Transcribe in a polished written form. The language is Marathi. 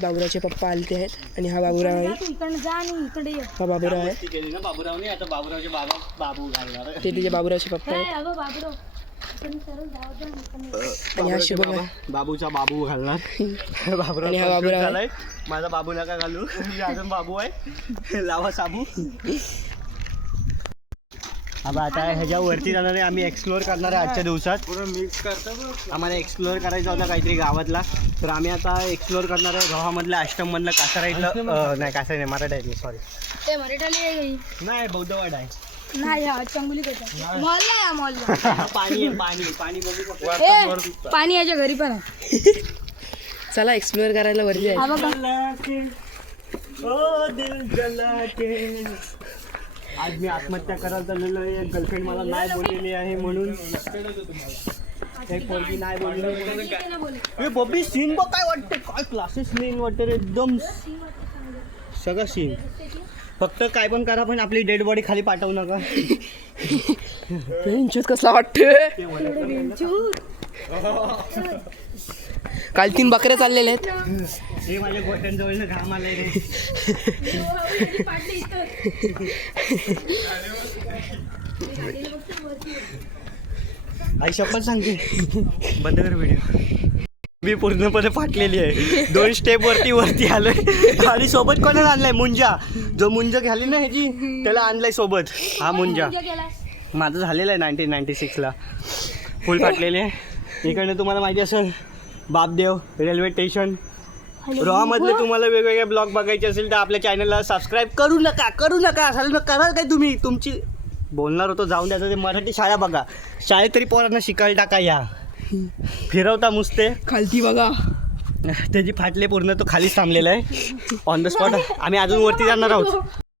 बाबूरावचे पप्पा आलते आहेत आणि हा बाबूराव आहे. हा बाबूराव आहे. ते तिचे बाबूरावचे पप्पा आहेत. आणि हा शुभम आहे. बाबूचा बाबू घालणार. आणि हा बाबूराव आहे. माझा बाबू नका घालू. अजून बाबू आहे. लावा साबू. आता ह्याच्यावरती जाणार आहे. आम्ही एक्सप्लोअर करणार आहे आजच्या दिवसात. मिक्स करतो. आम्हाला एक्सप्लोअर करायचा होता काहीतरी गावातला, तर आम्ही आता एक्सप्लोअर करणार आहे गावामधलं आश्रममधलं कासाराईतलं. नाही कासाराई नाही, मराठा आहे. सॉरी नाही, बौद्धवाड आहे. पाणी याच्या घरी पण आहे. चला एक्सप्लोअर करायला वरती आहे. आज मी आत्महत्या करायला चाललेलो आहे. गर्लफ्रेंड मला नाही बोललेली आहे म्हणून. एक पोरगी नाही बोलली. बॉबी सीन बघ काय वाटते. काय क्लासेस सीन वाटते रे एकदम. सगळं सीन. फक्त काय पण करा पण आपली डेड बॉडी खाली पाठवू नका. कसला वाटतोय. काल 3 बकऱ्या चाललेल्या आहेत. हे माझ्या गोट्यांजवळ घाम आलाय रे. आई शपथ सांगते. बंद कर व्हिडिओ. मी पूर्णपणे फाटलेली आहे. 2 स्टेप वरती आलोय. आणि सोबत कोणाला आणलाय. मुंजा. जो मुंजा घाली ना ह्याची त्याला आणलाय सोबत. हा मुंजा माझं झालेलं आहे 1996ला. फुल फाटलेले आहे. इकडनं तुम्हाला माहिती असेल बापदेव रेल्वे स्टेशन. रोहामधले तुम्हाला वेगवेगळे ब्लॉग बघायचे असेल तर आपल्या चॅनलला सबस्क्राईब करू नका असाल ना. करा काय तुम्ही. तुमची बोलणार होतो जाऊन द्यायचं. ते मराठी शाळा बघा. शाळेत तरी पोरांना शिकायला टाका. या फिरवता मुसते खालती बघा. त्याची फाटले पूर्ण तो खालीच थांबलेला आहे ऑन द स्पॉट. आम्ही अजून वरती जाणार आहोत.